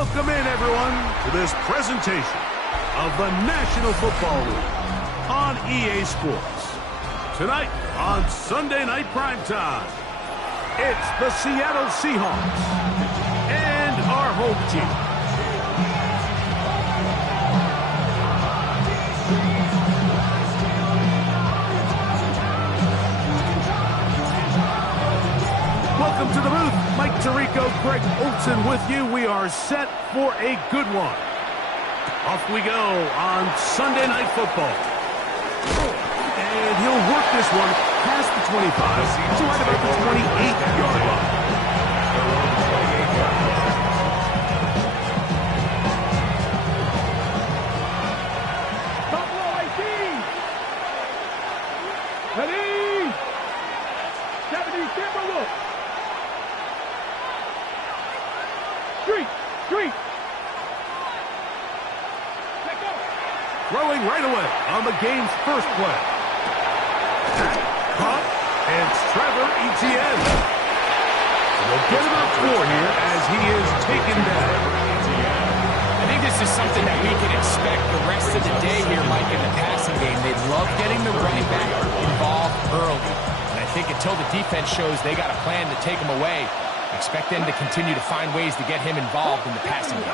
Welcome in, everyone, to this presentation of the National Football League on EA Sports. Tonight on Sunday Night Primetime, it's the Seattle Seahawks and our home team. Welcome to the booth. Mike Tirico, Greg Olson with you. We are set for a good one. Off we go on Sunday Night Football. And he'll work this one past the 25 to right about the 28-yard line. Ready? 70, Timberwolf. Street. Throwing right away on the game's first play. Caught, and it's Trevor Etienne. We'll get him up 4 here as he is taken down. I think this is something that we can expect the rest of the day here, Mike, in the passing game. They love getting the running back involved early. And I think until the defense shows they got a plan to take him away, expect them to continue to find ways to get him involved in the passing game.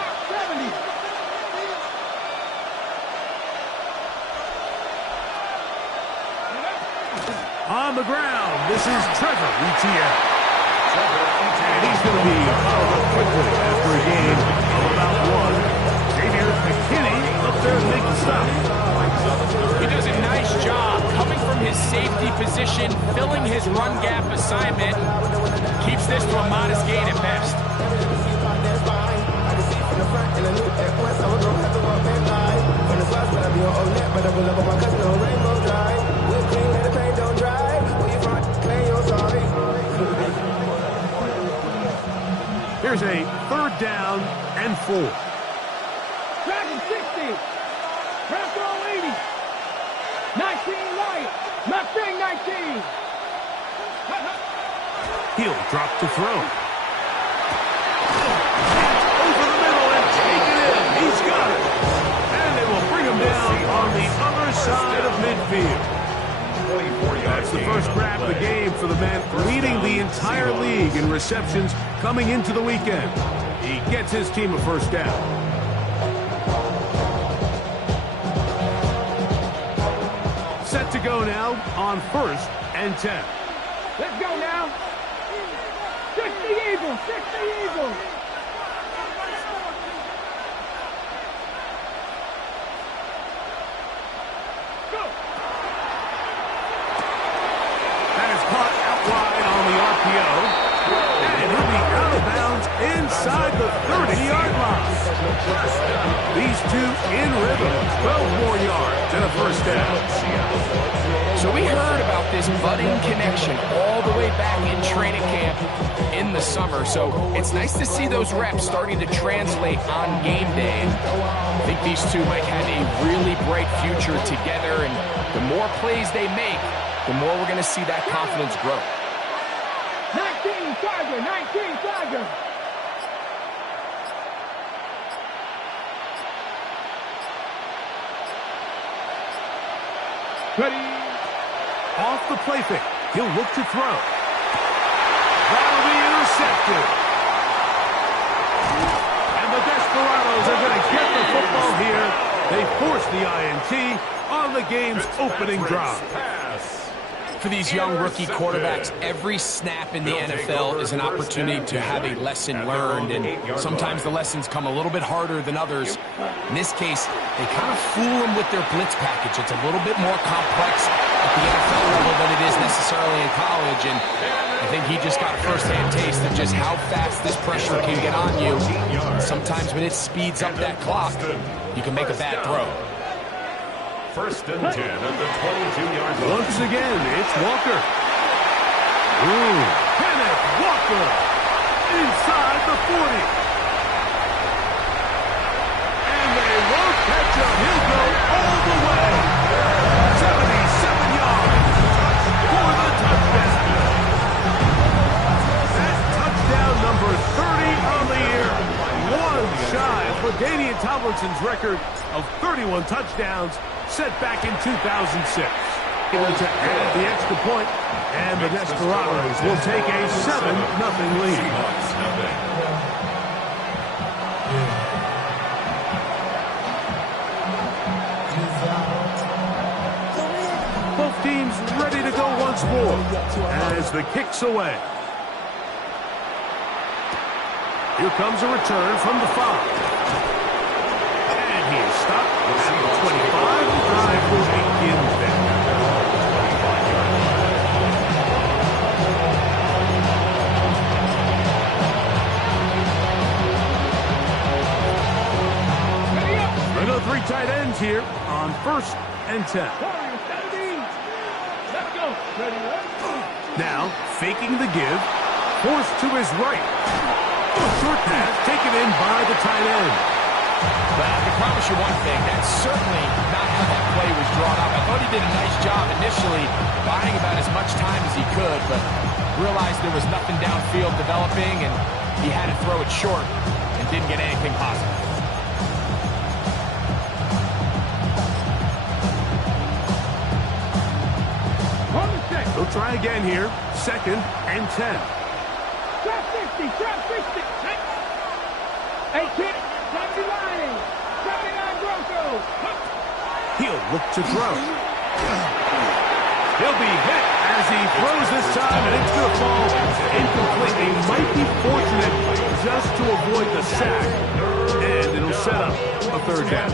On the ground, this is Trevor Etienne. And he's going to be followed up quickly after a gain of about 1. Xavier McKinney up there to make the stop. He does a nice job coming from his safety position, filling his run gap assignment. Keeps this to a modest gain at best. Here's a 3rd down and 4. Dragon 60. Transfer 80. 19 Wyatt. Mustang 19. He'll drop to throw. Over the middle and take it in. He's got it. And they will bring him down on the other side of midfield. That's the first grab of the game for the man leading the entire league in receptions coming into the weekend. He gets his team a first down. Set to go now on 1st and 10. Let's go now. 60 Eagles. 60 Eagles. Caught out wide on the RPO, and he'll be out of bounds inside the 30-yard line. These two in rhythm, 12 more yards and a first down. So we heard about this budding connection all the way back in training camp in the summer. So it's nice to see those reps starting to translate on game day. I think these two might have a really bright future together, and the more plays they make, the more we're going to see that confidence grow. 19 Tiger. Ready. Off the play fake. He'll look to throw. That'll be intercepted. And the Desperados are going to get the football here. They force the INT on the game's opening drive. For these young rookie quarterbacks, every snap in the NFL is an opportunity to have a lesson learned, and sometimes the lessons come a little bit harder than others. In this case, they kind of fool them with their blitz package. It's a little bit more complex at the NFL level than it is necessarily in college, and I think he just got a first-hand taste of just how fast this pressure can get on you. Sometimes when it speeds up that clock, you can make a bad throw. 1st and 10 at the 22-yard line. Once again, it's Walker. Kenneth Walker inside the 40. And they won't catch him. He'll go all the way. 77 yards for the touchdown. That's touchdown number 30 on the year. One shot Albertson's record of 31 touchdowns set back in 2006. Able to add the extra point, and the Desperados will take a 7-0 lead. Both teams ready to go once more as the kick's away. Here comes a return from the 5. And he is stopped at the 25. Drive will begin there. I know 3 tight ends here on 1st and 10. Let's go. Ready, Now, faking the give, forced to his right. Short pass taken in by the tight end. But I can promise you one thing, that's certainly not how that play was drawn up. I thought he did a nice job initially buying about as much time as he could, but realized there was nothing downfield developing, and he had to throw it short and didn't get anything positive. He'll try again here. 2nd and 10. Drop 60, drop 60. Hey, kid, drop the line. 79 Grosso. He'll look to throw. He'll be hit as he throws this time, and it's going to fall incomplete. He might be fortunate just to avoid the sack, and it'll set up a 3rd down.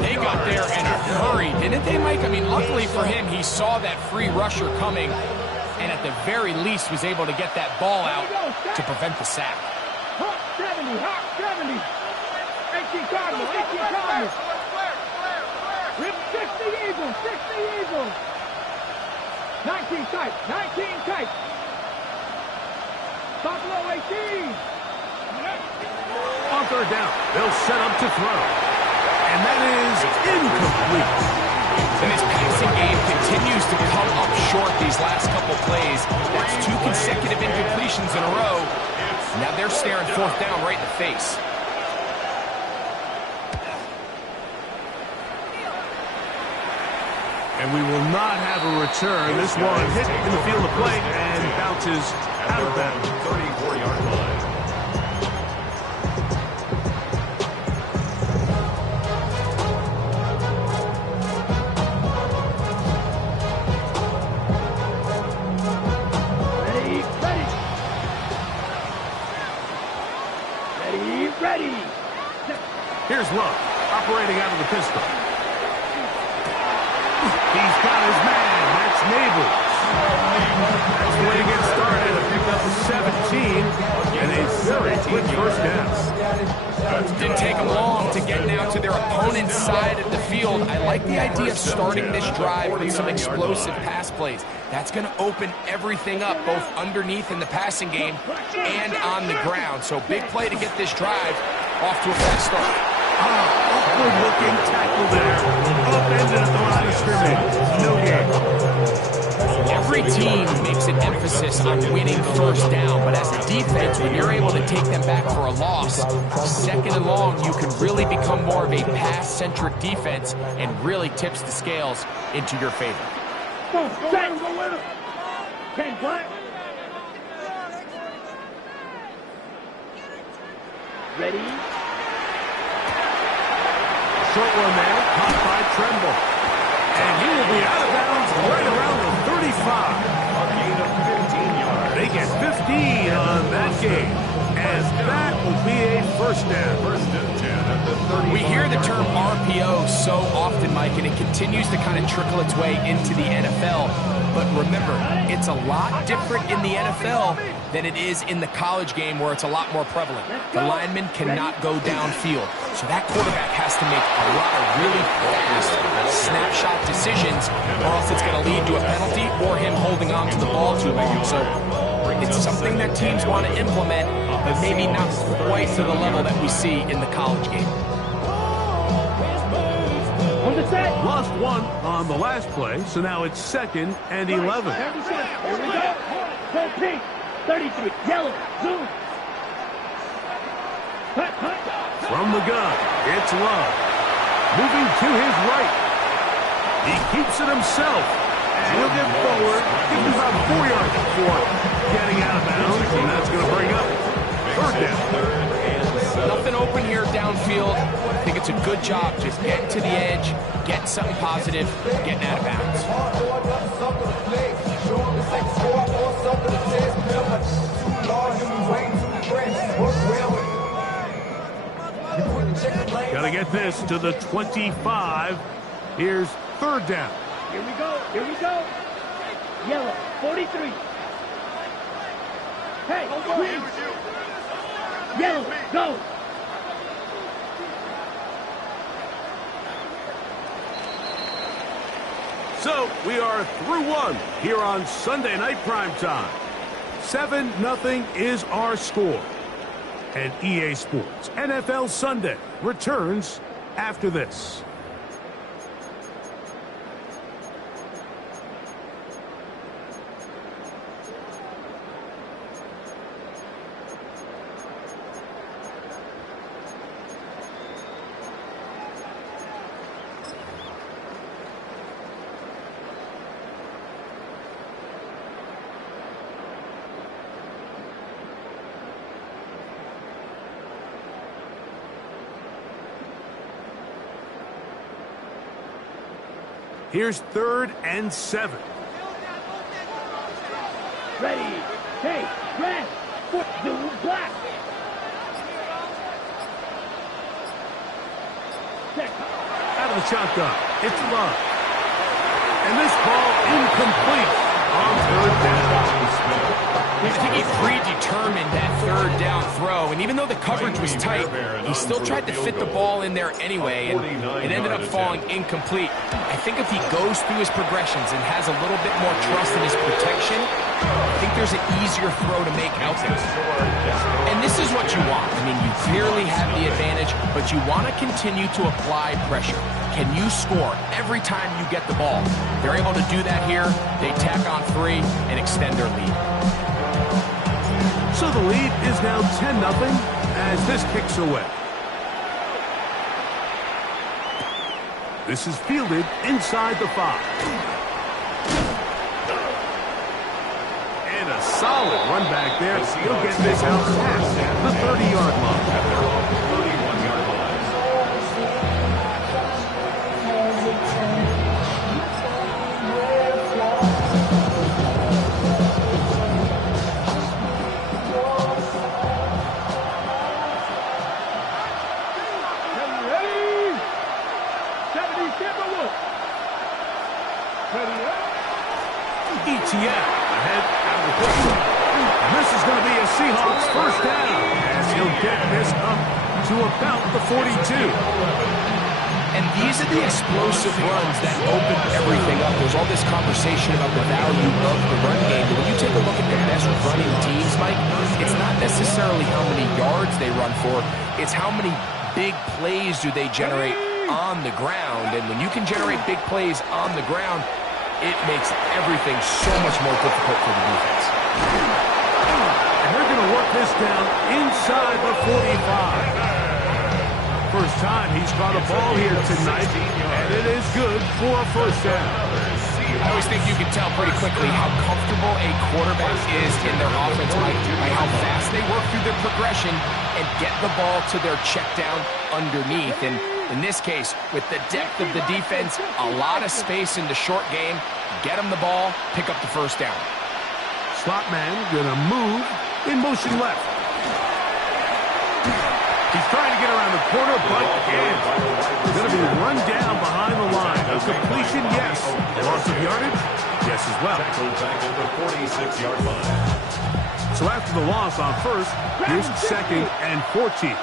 They got there in a hurry, didn't they, Mike? I mean, luckily for him, he saw that free rusher coming, and at the very least was able to get that ball out to prevent the sack. Hawk 70, Hawk 70. 18 Cardinal, 18 Cardinal. Rip 60 Eagles, 60 Eagles. 19 tight, 19 tight. Buffalo 18. On 3rd down, they'll set up to throw. And that is incomplete. And his passing game continues to come up short these last couple plays. That's 2 consecutive incompletions in a row. Now they're staring 4th down right in the face. And we will not have a return. This one hit in the field of play and bounces out of bounds. 34-yard line. Ready. Here's Love, operating out of the pistol. He's got his man. That's Neighbors. That's the way to get started. A pick up 17 and a very quick 1st down. Didn't take them long to get now to their opponent's side of the field. I like the idea of starting this drive with some explosive pass plays. That's going to open everything up, both underneath in the passing game and on the ground. So big play to get this drive off to a fast start. Upward-looking tackle there. Upended at the line of scrimmage. No game. Every team makes an emphasis on winning 1st down, but as a defense, when you're able to take them back for a loss, 2nd and long, you can really become more of a pass-centric defense and really tips the scales into your favor. Set. Ken Black. Ready. Short one there, caught by Tremble. And he will be out of bounds right around the 35. A gain of 15 yards. They get 15 on that game. And that will be a 1st down. 1st and 10 at the 35. We hear the term RPO so often, Mike, and it continues to kind of trickle its way into the NFL. But remember, it's a lot different in the NFL than it is in the college game where it's a lot more prevalent. The lineman cannot go downfield. So that quarterback has to make a lot of really fast snapshot decisions, or else it's going to lead to a penalty or him holding on to the ball too long. So it's something that teams want to implement, but maybe not quite to the level that we see in the college game. On the set. Lost one on the last play, so now it's 2nd and 11. Here we go. Full pink. 33. Yellow. Zoom. Hut. From the gun, it's Love. Moving to his right. He keeps it himself. And he'll get forward. Gives him about 4 yards before getting out of bounds. And that's going to bring up third down. Nothing open here downfield. I think it's a good job just getting to the edge, getting something positive, getting out of bounds. Got to get this to the 25. Here's third down. Here we go. Here we go. Yellow, 43. Hey, green. Yellow, go. So we are through one here on Sunday Night Primetime. 7-0 is our score. And EA Sports NFL Sunday returns after this. Here's 3rd and 7. Ready. Hey, red. Foot, blue, black. Check. Out of the shotgun, it's Love. And this ball incomplete on 3rd down. I think he predetermined that 3rd down throw, and even though the coverage was tight, he still tried to fit the ball in there anyway, and it ended up falling incomplete. I think if he goes through his progressions and has a little bit more trust in his protection, I think there's an easier throw to make out there. And this is what you want. I mean, you clearly have the advantage, but you want to continue to apply pressure. Can you score every time you get the ball? They're able to do that here. They tack on 3 and extend their lead. So the lead is now 10-0 as this kicks away. This is fielded inside the 5. And a solid run back there. He'll get this out past the 30-yard line. 31-yard line. ETN ahead out of the picture. And this is going to be a Seahawks first down as he'll get this up to about the 42. And these are the explosive runs that open everything up. There's all this conversation about the value of the run game. But when you take a look at the best running teams, Mike, it's not necessarily how many yards they run for. It's how many big plays do they generate on the ground. And when you can generate big plays on the ground, it makes everything so much more difficult for the defense. And they're going to work this down inside the 45. First time he's caught a ball here tonight, and it is good for a first down. I always think you can tell pretty quickly how comfortable a quarterback is in their offense, Mike, by how fast they work through their progression and get the ball to their check down underneath. And in this case, with the depth of the defense, a lot of space in the short game, get them the ball, pick up the first down. Slot man gonna move in motion left. He's trying to get around the corner, but again, gonna be run down behind the line. A completion, yes. Loss of yardage, yes as well. Back to the 46-yard line. So after the loss on first, here's 2nd and 14.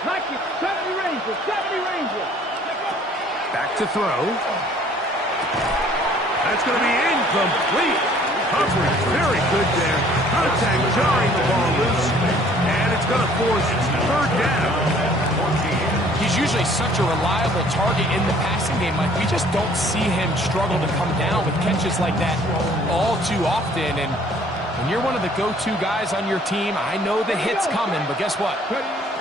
Like it. 70 Rangers. 70 Rangers. Back to throw. That's going to be incomplete. Coverage very good there. Contact jarring the ball loose. And it's going to force 3rd down. He's usually such a reliable target in the passing game. Like, we just don't see him struggle to come down with catches like that all too often. And When you're one of the go-to guys on your team, I know the hit's coming, but guess what?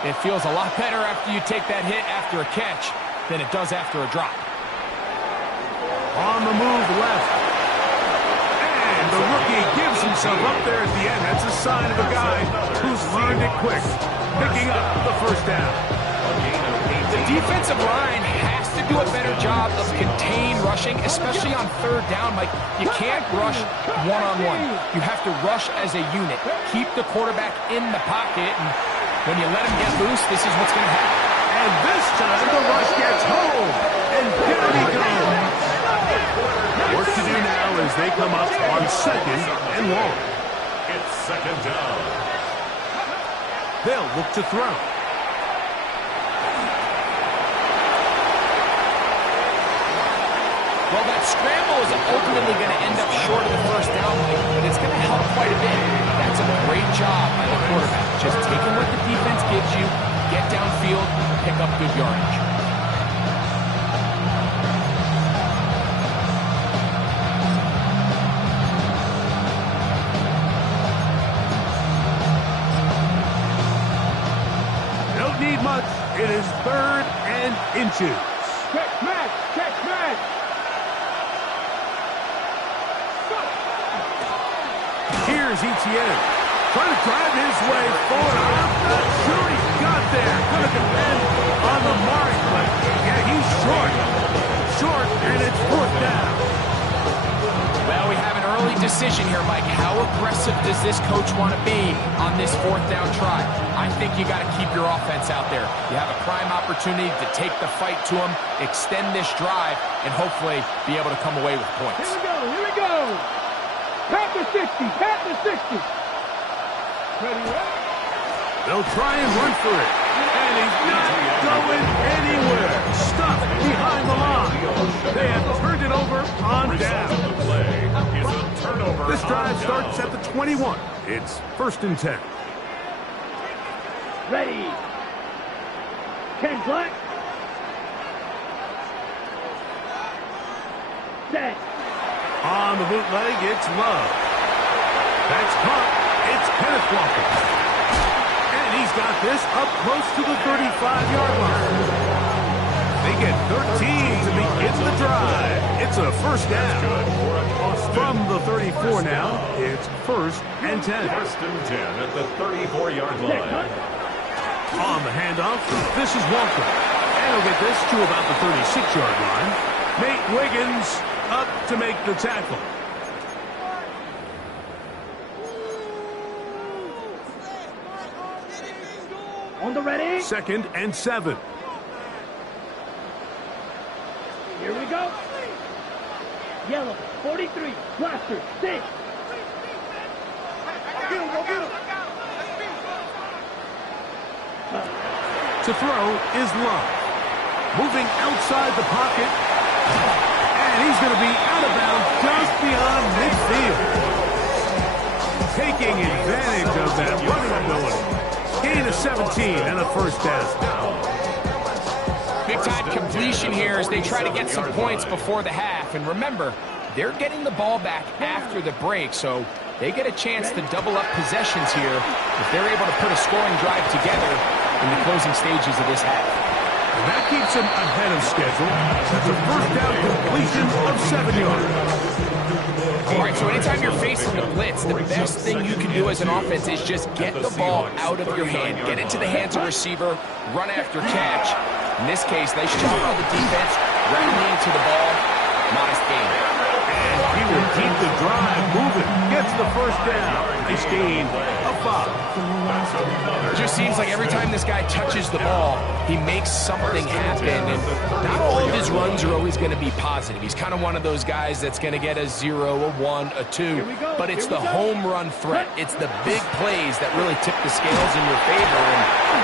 It feels a lot better after you take that hit after a catch than it does after a drop. On the move left. And the rookie gives himself up there at the end. That's a sign of a guy who's learned it quick, picking up the first down. The defensive line has to do a better job of contained rushing, especially on third down. Like, you can't rush one-on-one. You have to rush as a unit. Keep the quarterback in the pocket, and when you let him get loose, this is what's going to happen. And this time the rush gets home, and down he goes. Work to do now as they come up on second and long. It's second down. They'll look to throw. Well, that scramble is ultimately going to end up short of the first down, but it's going to help quite a bit. That's a great job by the quarterback. Just taking what the defense gives you, get downfield, pick up good yardage. Don't need much. It is third and inches. Check match, check match. Here's Etienne. Trying to drive his way forward. I'm not sure he got there. Going to depend on the mark, but yeah, he's short. Short, and it's fourth down. Well, we have an early decision here, Mike. How aggressive does this coach want to be on this fourth down try? I think you got to keep your offense out there. You have a prime opportunity to take the fight to them, extend this drive, and hopefully be able to come away with points. Here we go, here we go. Pat the 60, pat the 60. Ready, ready? They'll try and run for it. And he's not going anywhere. Stuck behind the line. They have turned it over on down. This drive starts at the 21. It's first and 10. Ready. 10 black. Set. On the bootleg, it's Love. That's caught. It's Kenneth Walker. And he's got this up close to the 35-yard line. They get 13 to begin the drive. It's a first down. From the 34 now, it's first and 10. First and 10 at the 34-yard line. On the handoff, this is Walker. And he'll get this to about the 36-yard line. Nate Wiggins up to make the tackle. On the ready. Second and 7. Here we go. Yellow, 43, blaster, 6. To throw is Love. Moving outside the pocket. And he's going to be out of bounds just beyond midfield. Taking advantage of that running ability. Gain of 17 and a first down. Big-time completion here as they try to get some points before the half. And remember, they're getting the ball back after the break, so they get a chance to double up possessions here if they're able to put a scoring drive together in the closing stages of this half. And that keeps them ahead of schedule. That's a first down completion of 7 yards. All right, so anytime you're facing the blitz, the best thing you can do as an offense is just get the ball out of your hand. Get into the hands of receiver, run after catch. In this case, they shot on the defense, rallying to the ball. Modest gain. And he will keep the drive moving. Gets the first down. Nice gain of 5. It just seems like every time this guy touches the ball, he makes something happen. And not all of his runs are always going to be positive. He's kind of one of those guys that's going to get a 0, a 1, a 2. But it's the home run threat. It's the big plays that really tip the scales in your favor.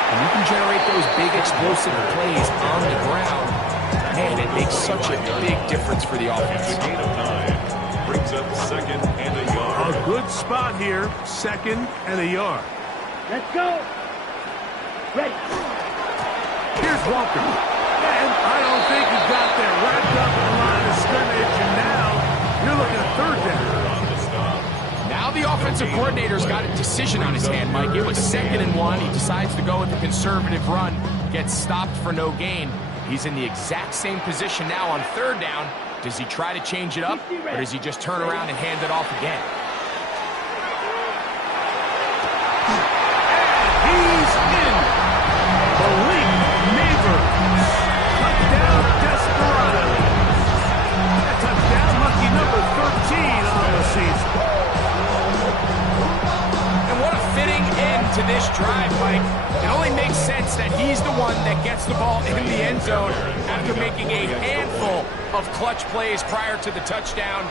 And you can generate those big explosive plays on the ground. Man, it makes such a big difference for the offense. A gain of 9 brings up second and a yard. A good spot here, second and a yard. Let's go. Ready. Here's Walker. And I don't think he got there. Wrapped up in the line of scrimmage, and now you're looking at third down. Now the offensive coordinator's got a decision on his hand, Mike. It was 2nd and 1. He decides to go with the conservative run, gets stopped for no gain. He's in the exact same position now on 3rd down. Does he try to change it up, or does he just turn around and hand it off again? He's in. Malik Neighbors. Touchdown, Desperado. That touchdown, lucky number 13 on the season. And what a fitting end to this drive, Mike. It only makes sense that he's the one that gets the ball in the end zone after making a handful of clutch plays prior to the touchdown.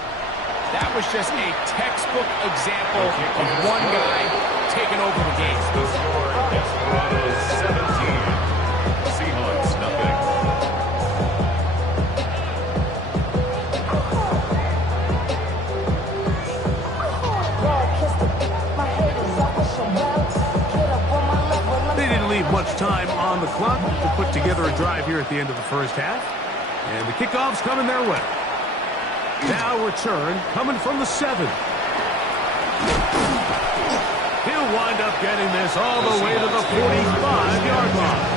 That was just a textbook example of one guy taking over the game. The score, Desperados 17, Seahawks nothing. They didn't leave much time on the clock to put together a drive here at the end of the first half. And the kickoff's coming their way. Now return coming from the 7. He'll wind up getting this all the way to the 45-yard line.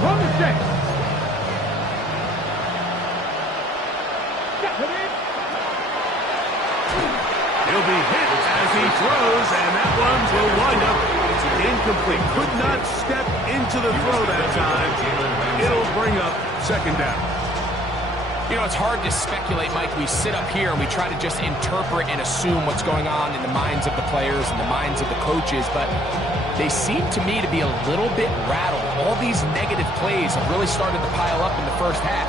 From the set. He'll be hit as he throws, and that one will wind up incomplete. Could not step into the throw that time. It'll bring up 2nd down. You know, it's hard to speculate, Mike. We sit up here and we try to just interpret and assume what's going on in the minds of the players and the minds of the coaches, but they seem to me to be a little bit rattled. All these negative plays have really started to pile up in the first half.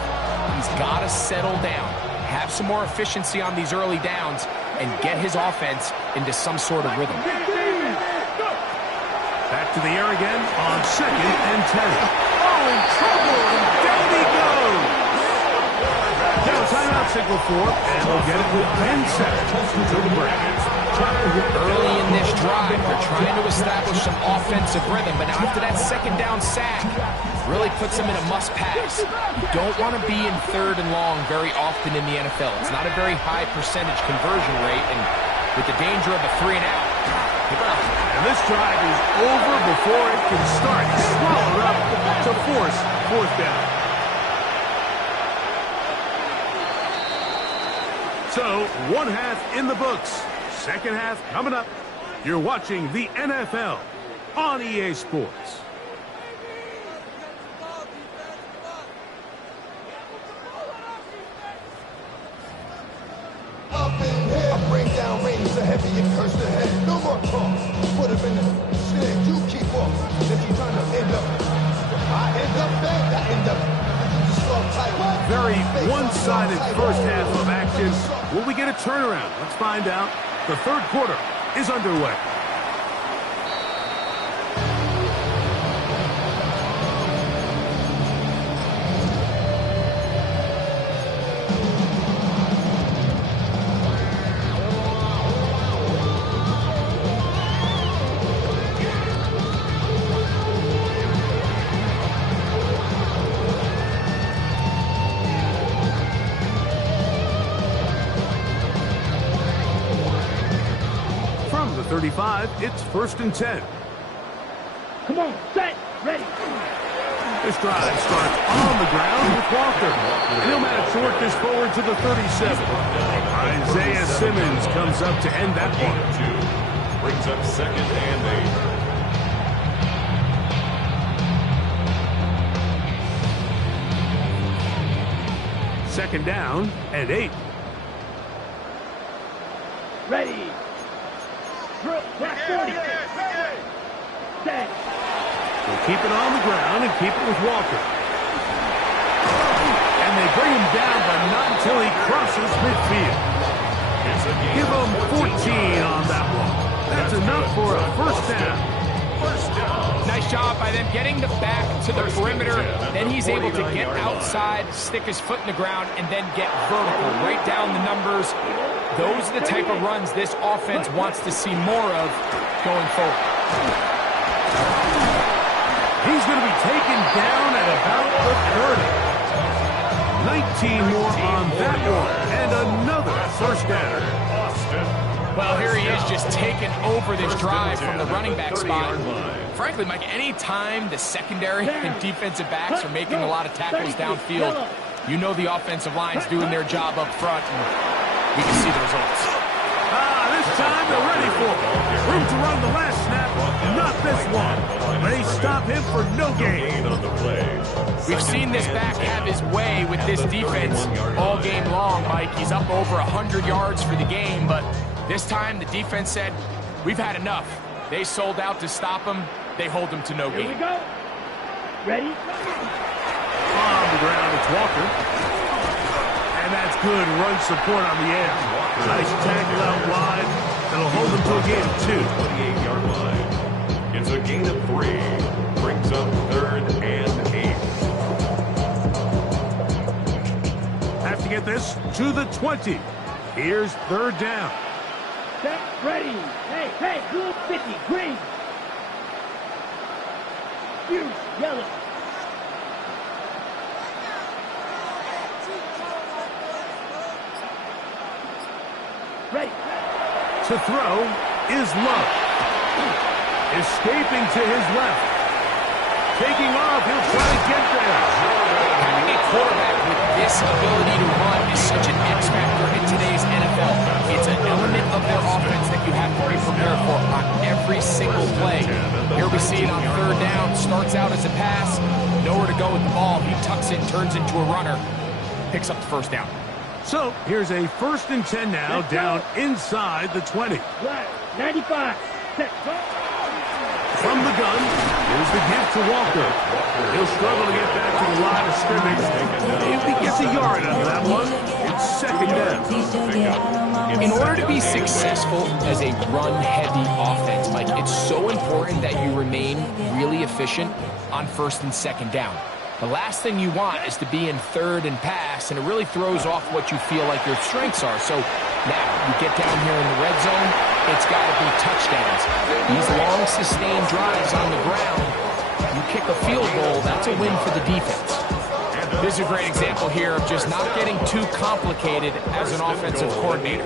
He's got to settle down, have some more efficiency on these early downs, and get his offense into some sort of rhythm. Back to the air again on 2nd and 10. Oh, in trouble, and down he goes. Now timeout signal for, and they'll get it with 10 seconds until the break. Early in this drive, they're trying to establish some offensive rhythm, but now after that 2nd down sack, really puts them in a must-pass. You don't want to be in 3rd and long very often in the NFL. It's not a very high percentage conversion rate, and with the danger of a 3-and-out, and this drive is over before it can start. Swallowed up to force 4th down. So, 1 half in the books. 2nd half coming up. You're watching the NFL on EA Sports. Up in here, I bring down rain so heavy and curse the head. No more talk. Put him in the snare. You keep off. If you're trying to end up, I end up bad. I end up. You just saw tight. Very one-sided first half of action. Will we get a turnaround? Let's find out. The 3rd quarter is underway. From the 35, it's 1st and 10. Come on, set, ready. This drive starts on the ground with Walker. And he'll manage to work this forward to the 37. Isaiah Simmons comes up to end that one. Brings up 2nd and 8. 2nd down and 8. Ready. Black 40. Set. They'll keep it on the ground and keep it with Walker. And they bring him down, but not until he crosses midfield. Give him 14 on that one. That's enough for a 1st down. First down. Nice job by them getting the back to the perimeter. Then he's able to get outside, stick his foot in the ground, and then get vertical, right down the numbers. Those are the type of runs this offense wants to see more of going forward. He's going to be taken down at about the 30. 19 more on that one, and another first down. Well, here he is just taking over this drive from the running back spot. Frankly, Mike, any time the secondary and defensive backs are making a lot of tackles downfield, you know the offensive line's doing their job up front, and we can see the results. This time they're ready for it. Room to run the last snap, not this one. They stop him for no gain. We've seen this back have his way with this defense all game long, Mike. He's up over 100 yards for the game, but this time the defense said, we've had enough. They sold out to stop him. They hold him to no gain. Here we go. Ready? On the ground, it's Walker. And that's good run support on the edge. Nice tackle out wide. That'll hold them to a gain of 2. 28-yard line. It's a gain of 3. Brings up 3rd and 8. Have to get this to the 20. Here's 3rd down. Set, ready. Hey, blue 50, green. Huge, yellow. Ready. To throw is Love. Escaping to his left. Taking off, he'll try to get there. Having a quarterback with this ability to run is such an X factor in today's NFL. It's an element of their offense that you have to be prepared for on every single play. Here we see it on 3rd down. Starts out as a pass. Nowhere to go with the ball. He tucks it, turns into a runner. Picks up the 1st down. So here's a 1st and 10 now, down inside the 20. Right. 95. Set. From the gun, here's the give to Walker. He'll struggle to get back to the line of scrimmage. If he gets a yard out of that one, it's 2nd down. In order to be successful as a run-heavy offense, Mike, it's so important that you remain really efficient on 1st and 2nd down. The last thing you want is to be in 3rd and pass, and it really throws off what you feel like your strengths are. So now you get down here in the red zone, it's got to be touchdowns. These long, sustained drives on the ground, you kick a field goal, that's a win for the defense. This is a great example here of just not getting too complicated as an offensive coordinator.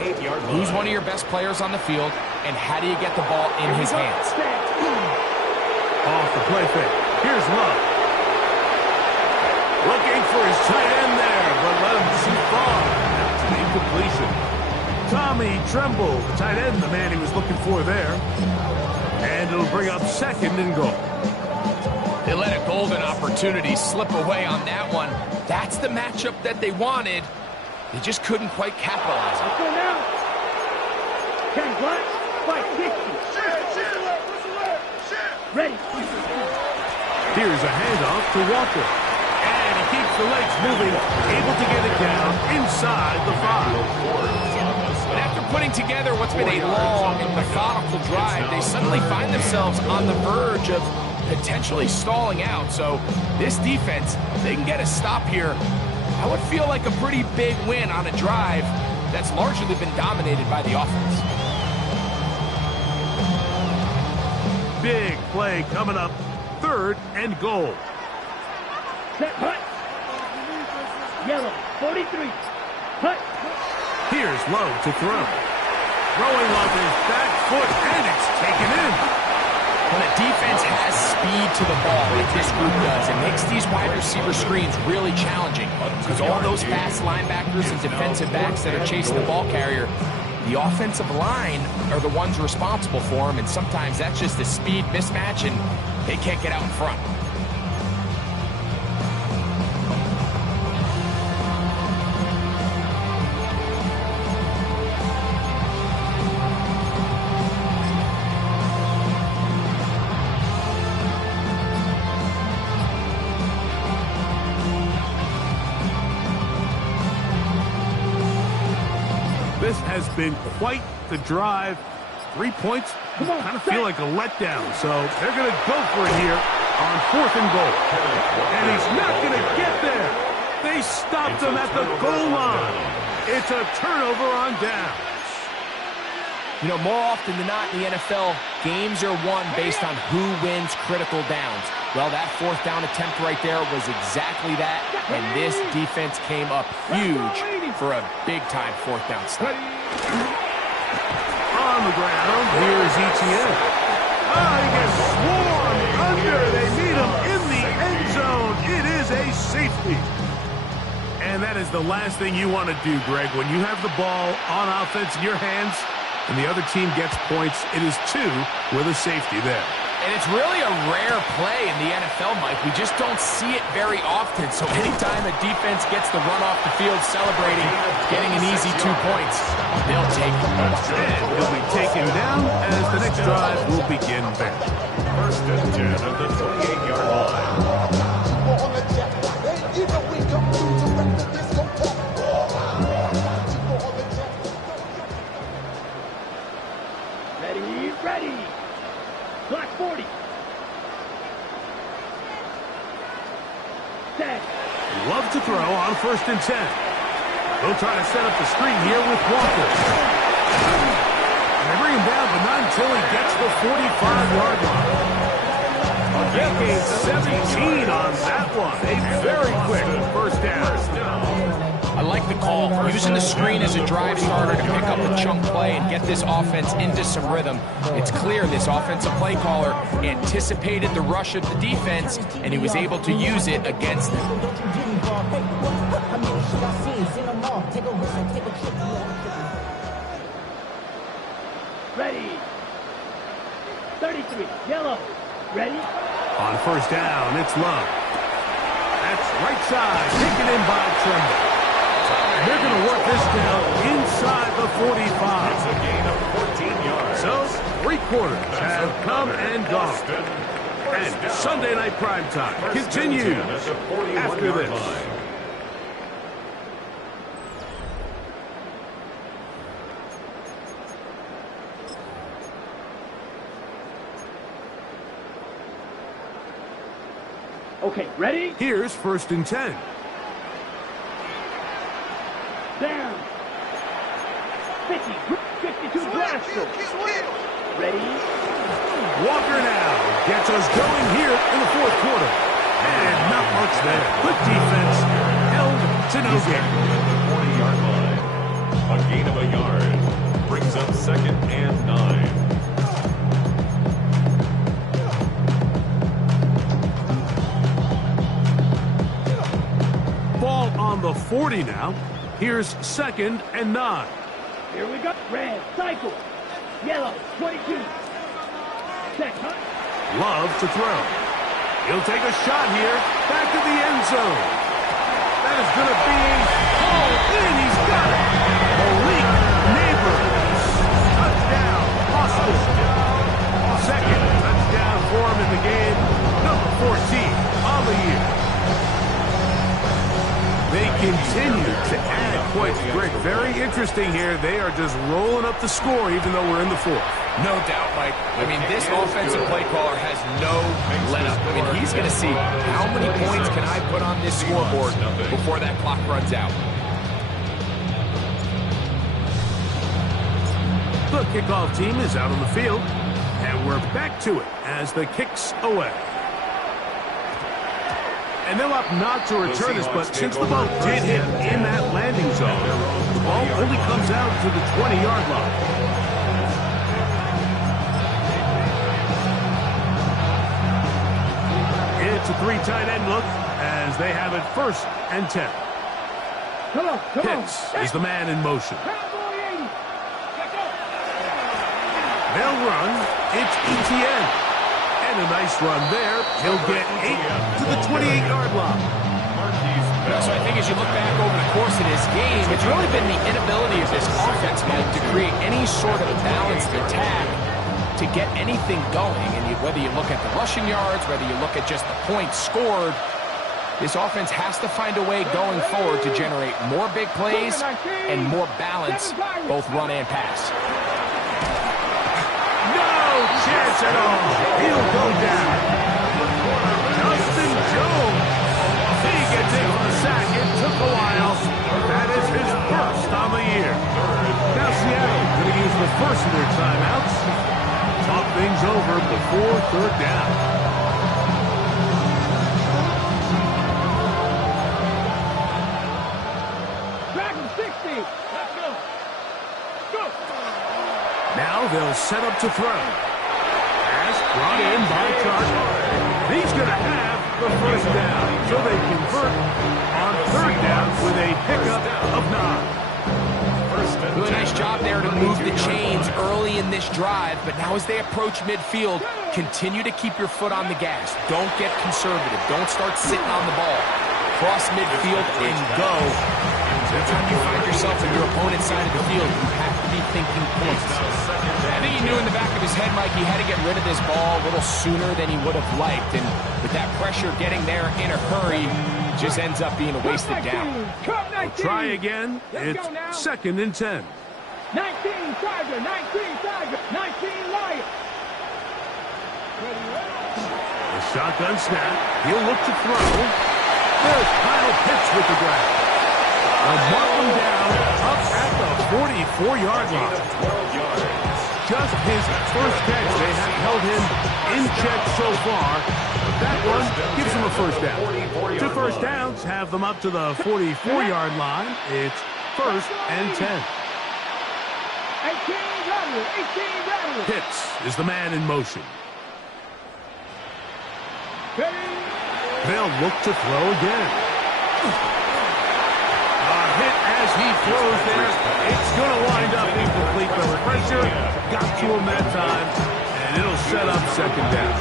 Who's one of your best players on the field, and how do you get the ball in his hands? Off the play fake. Here's Love. Looking for his tight end there, but let him too far. That's an incompletion. Tommy Tremble, the tight end, the man he was looking for there. And it'll bring up 2nd and goal. They let a golden opportunity slip away on that one. That's the matchup that they wanted. They just couldn't quite capitalize on it. Let's go now. 10 black, fight 60. Ready. Here's a handoff to Walker. And he keeps the legs moving, able to get it down inside the 5. And after putting together what's been a long and methodical drive, they suddenly find themselves on the verge of potentially stalling out. So this defense, they can get a stop here. That would feel like a pretty big win on a drive that's largely been dominated by the offense. Big play coming up, 3rd and goal. Set, hut. Yellow, 43. Hut. Here's Lowe to throw. Throwing off his back foot, and it's taken in. When a defense has speed to the ball, like this group does, it makes these wide receiver screens really challenging. Because all those fast linebackers and defensive backs that are chasing the ball carrier, the offensive line are the ones responsible for them, and sometimes that's just a speed mismatch, and they can't get out in front. This has been quite the drive. 3 points kind of feel like a letdown, so they're going to go for it here on 4th and goal. And he's not going to get there. They stopped him at the goal line. It's a turnover on downs. You know, more often than not in the NFL, games are won based on who wins critical downs. Well, that 4th down attempt right there was exactly that, and this defense came up huge for a big-time 4th down stop. On the ground, here's Etienne. Oh, he gets swarmed under. They meet him in the end zone. It is a safety. And that is the last thing you want to do, Greg. When you have the ball on offense in your hands and the other team gets points, it is 2 with a safety there. And it's really a rare play in the NFL, Mike. We just don't see it very often. So anytime a defense gets the run off the field celebrating, getting an easy 2 points, they'll take it. And he'll be taken down as the next drive will begin there. 1st and 10 at the 28-yard line. Ready. Block 40. Set. Love to throw on 1st and 10. They'll try to set up the screen here with Walker. And they bring him down, but not until he gets the 45-yard line. They gained 17 on that one. A very quick 1st down. I like the call. Using the screen as a drive starter to pick up a chunk play and get this offense into some rhythm. It's clear this offensive play caller anticipated the rush of the defense, and he was able to use it against them. Ready. 33. Yellow. Ready. On 1st down, it's Love. That's right side, taken in by Tremble. They're going to work this down inside the 45. It's a gain of 14 yards. So, 3 quarters have come and gone. And Sunday Night Primetime continues after this. Okay, ready? Here's 1st and 10. Down. 50. 52 Glasgow. Ready? Walker now gets us going here in the 4th quarter. And not much there. Good defense. Held to no gain. The 40-yard line. A gain of a yard. Brings up 2nd and 9. Ball on the 40 now. Here's 2nd and 9. Here we go. Red. Cycle. Yellow. 22. Set. Love to throw. He'll take a shot here. Back to the end zone. That is going to be hauled in. He's got it. Malik Neighbors. Touchdown. Austin. 2nd touchdown for him in the game. Number 14 on the year. They continue to add points. Greg, very interesting here. They are just rolling up the score even though we're in the 4th. No doubt, Mike. I mean, this offensive play caller has no let-up. I mean, he's going to see how many points can I put on this scoreboard before that clock runs out. The kickoff team is out on the field, and we're back to it as the kick's away. And they'll opt not to return this, but since the ball did hit in that landing zone, the ball only comes out to the 20-yard line. It's a 3 tight end look as they have it 1st and 10. Come on. Pitts is the man in motion. They'll run. It's Etienne. And a nice run there. He'll get 8 to the 28-yard line. So I think as you look back over the course of this game, it's really been the inability of this offense, Mike, to create any sort of balanced attack to get anything going. And whether you look at the rushing yards, whether you look at just the points scored, this offense has to find a way going forward to generate more big plays and more balance, both run and pass. pass at all. He'll go down. Justin Jones. He gets in for the sack. It took a while. That is his first on the year. Now Seattle going to use the first of their timeouts. Talk things over before third down. Now they'll set up to throw. Pass brought in by Carter. He's going to have the first down. So they convert on third down with a pickup of 9. Really nice job there to move the chains early in this drive, but now as they approach midfield, continue to keep your foot on the gas. Don't get conservative. Don't start sitting on the ball. Cross midfield and go. Anytime you find yourself on your opponent's side of the field, you have to be thinking points. I think he knew in the back of his head, Mike, he had to get rid of this ball a little sooner than he would have liked. And with that pressure getting there in a hurry, it just ends up being a wasted down. Try again. It's 2nd and 10. 19 Tiger, 19 Tiger, 19 Lion. The shotgun snap. He'll look to throw. There's Kyle Pitts with the grab. They'll mark him down up at the 44-yard line. Just his first catch. They have held him in check so far. That one gives him a first down. 2 first downs have them up to the 44-yard line. It's 1st and 10. 18 Pitts is the man in motion. They'll look to throw again. Hit as he throws there. It's going to wind up incomplete. The pressure got to him that time, and it'll set up 2nd down.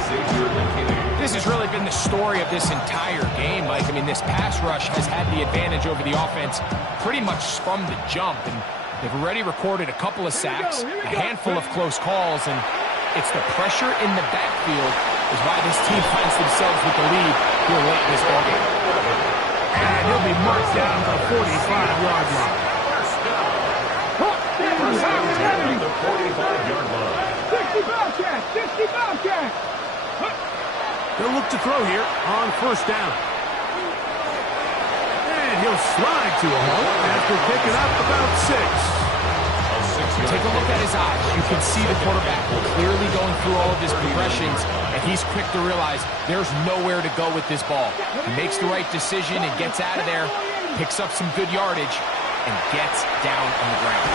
This has really been the story of this entire game, Mike. I mean, this pass rush has had the advantage over the offense pretty much from the jump, and they've already recorded a couple of sacks, a handful of close calls, and it's the pressure in the backfield is why this team finds themselves with the lead here late in this ballgame. And he'll be marked down to the 45-yard line. The 45-yard line. 60 Bobcat, 60 Bobcat. They'll look to throw here on 1st down. And he'll slide to a hole after picking up about 6. Take a look at his eyes. You can see the quarterback clearly going through all of his progressions, and he's quick to realize there's nowhere to go with this ball. He makes the right decision and gets out of there, picks up some good yardage, and gets down on the ground.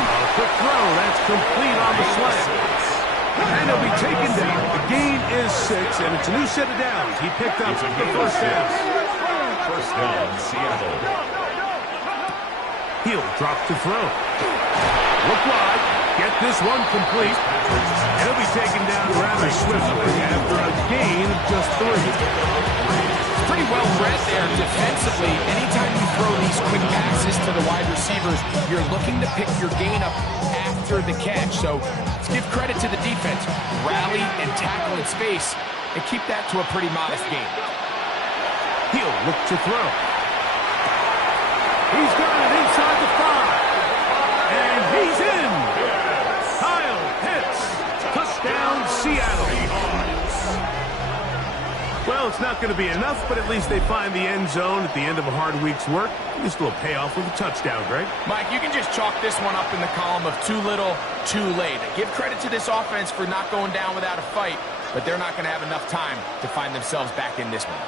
A quick throw. That's complete on the slant. And he'll be taken down. The gain is 6, and it's a new set of downs. He picked up the first down. First down, Seattle. He'll drop to throw. Look wide. Get this one complete. He'll be taken down rather swiftly after a gain of just 3. It's pretty well read there defensively. Anytime you throw these quick passes to the wide receivers, you're looking to pick your gain up after the catch. So let's give credit to the defense. Rally and tackle in space and keep that to a pretty modest gain. He'll look to throw. He's got it inside the 5. And he's in. Kyle Pitts. Touchdown, Seattle. Well, it's not going to be enough, but at least they find the end zone at the end of a hard week's work. At least a little payoff with a touchdown, Greg. Mike, you can just chalk this one up in the column of too little, too late. Give credit to this offense for not going down without a fight, but they're not going to have enough time to find themselves back in this one.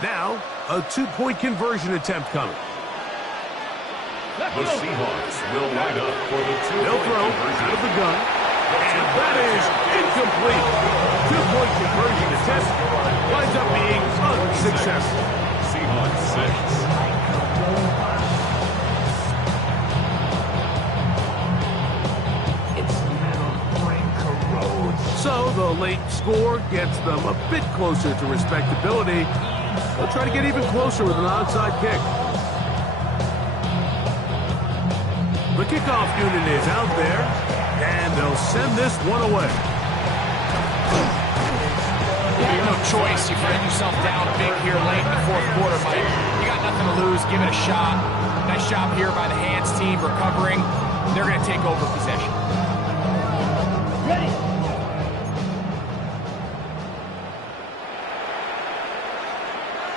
Now, a 2-point conversion attempt coming. The Seahawks will line up for the 2-point They'll throw out of the gun. And that is incomplete. 2-point conversion attempt winds up being unsuccessful. Seahawks 6. So the late score gets them a bit closer to respectability. They'll try to get even closer with an onside kick. The kickoff unit is out there, and they'll send this one away. You have no choice. You find yourself down big here late in the 4th quarter, Mike. You got nothing nothing to lose. Give it a shot. Nice job here by the hands team recovering. They're going to take over possession. Ready.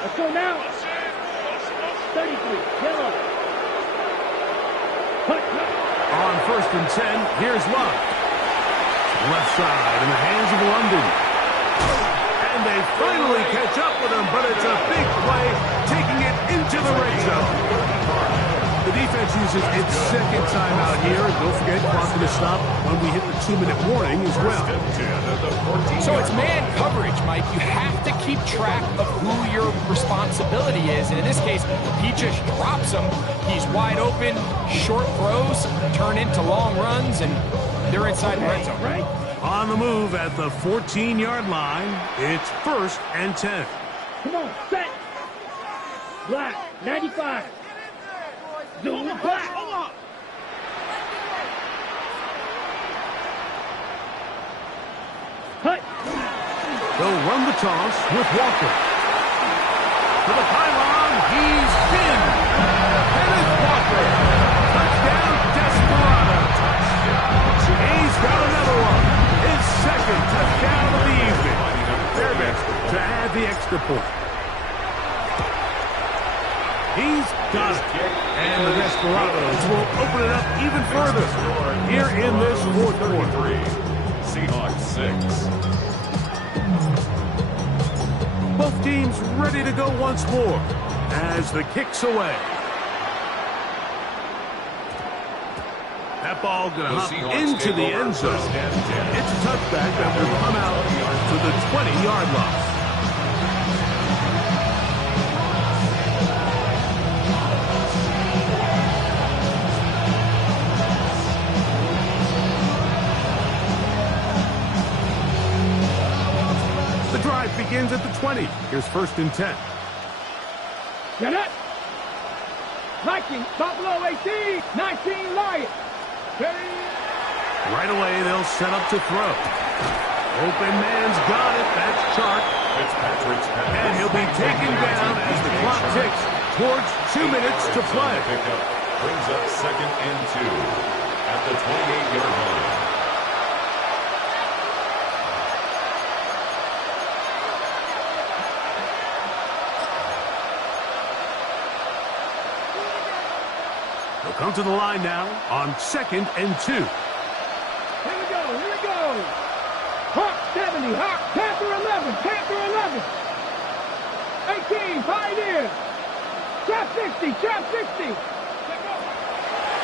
Let's go now. 33, yellow. On 1st and 10, here's Love. Left side in the hands of London. And they finally catch up with him, but it's a big play, taking it into the red zone. The defense uses its second timeout here. Don't forget, clock going to stop when we hit the 2-minute warning as well. So it's man coverage, Mike. You have to keep track of who your responsibility is. And in this case, he just drops him. He's wide open. Short throws turn into long runs, and they're inside the red zone. Right. On the move at the 14-yard line, it's 1st and 10. Come on, set. Black, 95. Zoom black. Hut. They'll run the toss with Walker. To the pylon, he's pinned. Kenneth Walker. Touchdown, Desperado. He's got another one. His second touchdown of the evening. Fairbanks to add the extra point. He's got it. And the Desperados will open it up even further here in this 4th quarter. Seahawks 6. Both teams ready to go once more as the kick's away. That ball going to hop into the end zone. It's a touchback that will come out to the 20-yard line. Begins at the 20. Here's 1st and 10. Get up. Vikings, Buffalo 18, 19 Lions. Right away, they'll set up to throw. Open man's got it. That's Chark. And he'll be taken down as the clock ticks towards 2 minutes to play. Brings up 2nd and 2 at the 28-yard line. Come to the line now on 2nd and 2. Here we go. Hawk 70, Hawk, Panther 11, Panther 11. 18, Pioneer. Trap 60, Trap 60.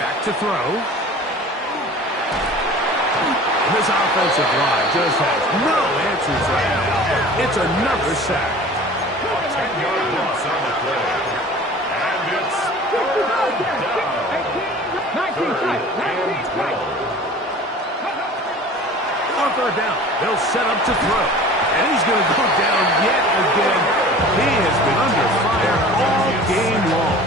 Back to throw. This offensive line just has no answers right now. It's another sack. 10-yard loss on the play. And it's down. 19 tight, 19 tight. On 3rd down, they'll set up to throw. And he's going to go down yet again. He has been under fire all game long.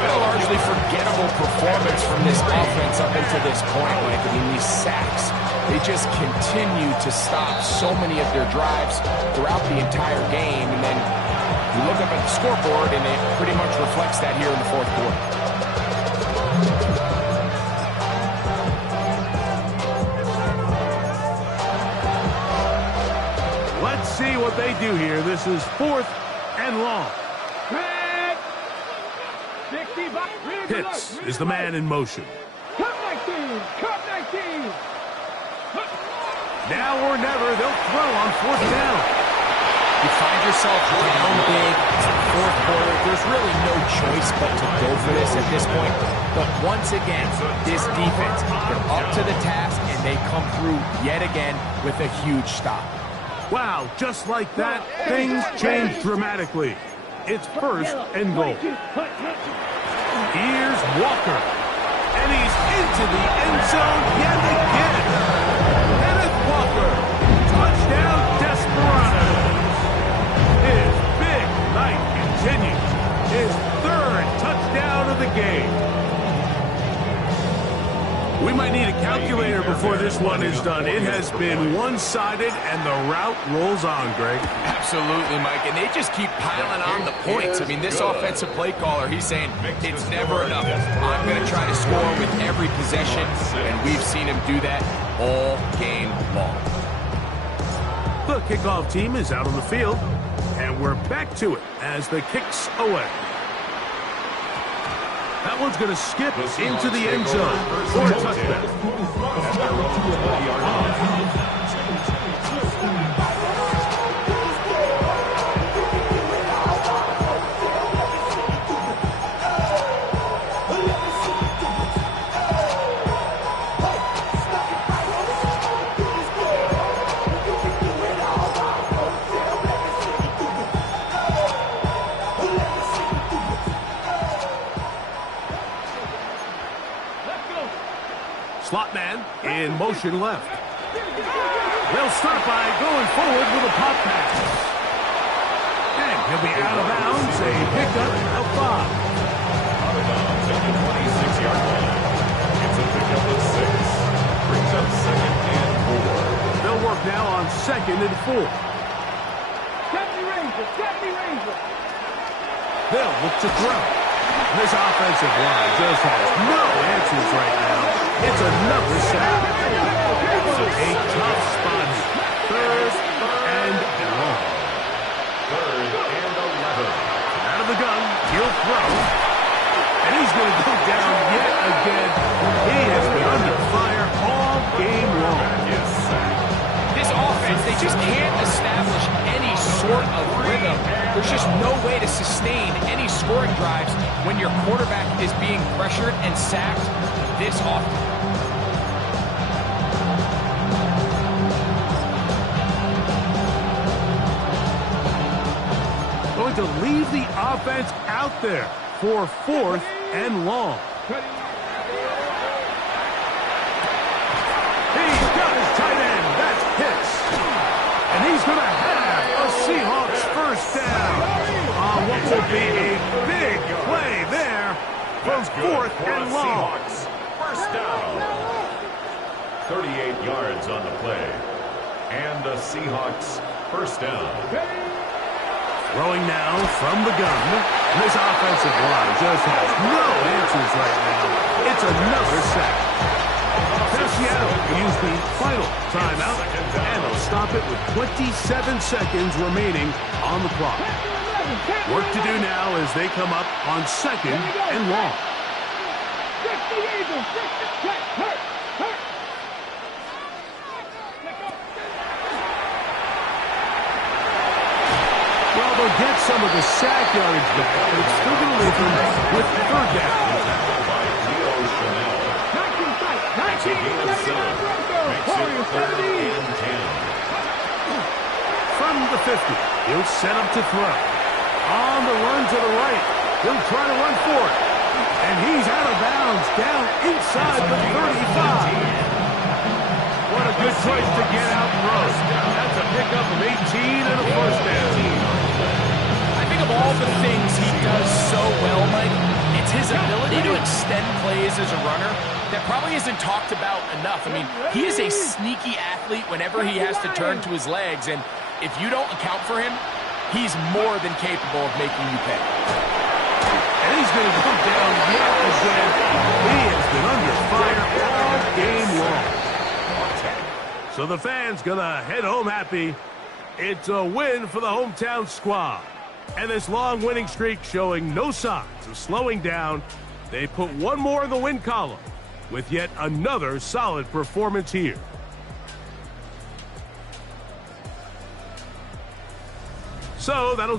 A largely forgettable performance from this offense up until this point, Mike. I mean, these sacks, they just continue to stop so many of their drives throughout the entire game. And then you look up at the scoreboard, and it pretty much reflects that here in the 4th quarter. Let's see what they do here. This is 4th and long. Pitts is the man in motion. Cup 19, Cup 19. Now or never, they'll throw on 4th down. You find yourself down big. It's the 4th quarter. There's really no choice but to go for this at this point. But once again, this defense, they're up to the task, and they come through yet again with a huge stop. Wow, just like that, things change dramatically. It's 1st and goal. Here's Walker. And he's into the end zone yet again. Kenneth Walker. Touchdown, Desperados. His big night continues. His 3rd touchdown of the game. We might need a calculator before this this one is done. It has been one-sided, and the route rolls on, Greg. Absolutely, Mike, and they just keep piling on the points. I mean, this offensive play caller, he's saying it's never enough. I'm going to try to score with every possession, and we've seen him do that all game long. The kickoff team is out on the field, and we're back to it as the kick's away. That one's going to skip into the end zone for a touchdown. Slot man in motion left. They'll start by going forward with a pop pass. And he'll be out of bounds, a pickup of 5. Out of bounds at the 26-yard line. It's a pickup of 6. Brings up 2nd and 4. They'll work now on 2nd and 4. They'll look to throw. This offensive line just has no answers right now. It's another sack. A tough spot. 3rd and long. 3rd and 11. Out of the gun, he'll throw. And he's going to go down yet again. He has been under fire all game long. This offense, they just can't establish any sort of rhythm. There's just no way to sustain any scoring drives when your quarterback is being pressured and sacked this often. Going to leave the offense out there for 4th and long. He's got his tight end. That's Pitts. And he's going to have a Seahawks first down on what will be a big play there for 4th and long. First down. 38 yards on the play. And the Seahawks first down. Throwing now from the gun. This offensive line just has no answers right now. It's another sack. Now Seattle will use the final timeout, and they'll stop it with 27 seconds remaining on the clock. Work to do now as they come up on 2nd and long. Well, they'll get some of the sack yardage back, but it's still going to leave them with 3rd down. From the 50, he'll set up to throw. On the run to the right, he'll try to run for it. And he's out of bounds, down inside the 35. What a good choice to get out and run. That's a pickup of 18 and a first down. I think of all the things he does so well, Mike, it's his ability to extend plays as a runner that probably isn't talked about enough. I mean, he is a sneaky athlete whenever he has to turn to his legs, and if you don't account for him, he's more than capable of making you pay. And he's going to come down yet again. He has been under fire all game long. So the fans going to head home happy. It's a win for the hometown squad. And this long winning streak showing no signs of slowing down. They put one more in the win column with yet another solid performance here. So that'll just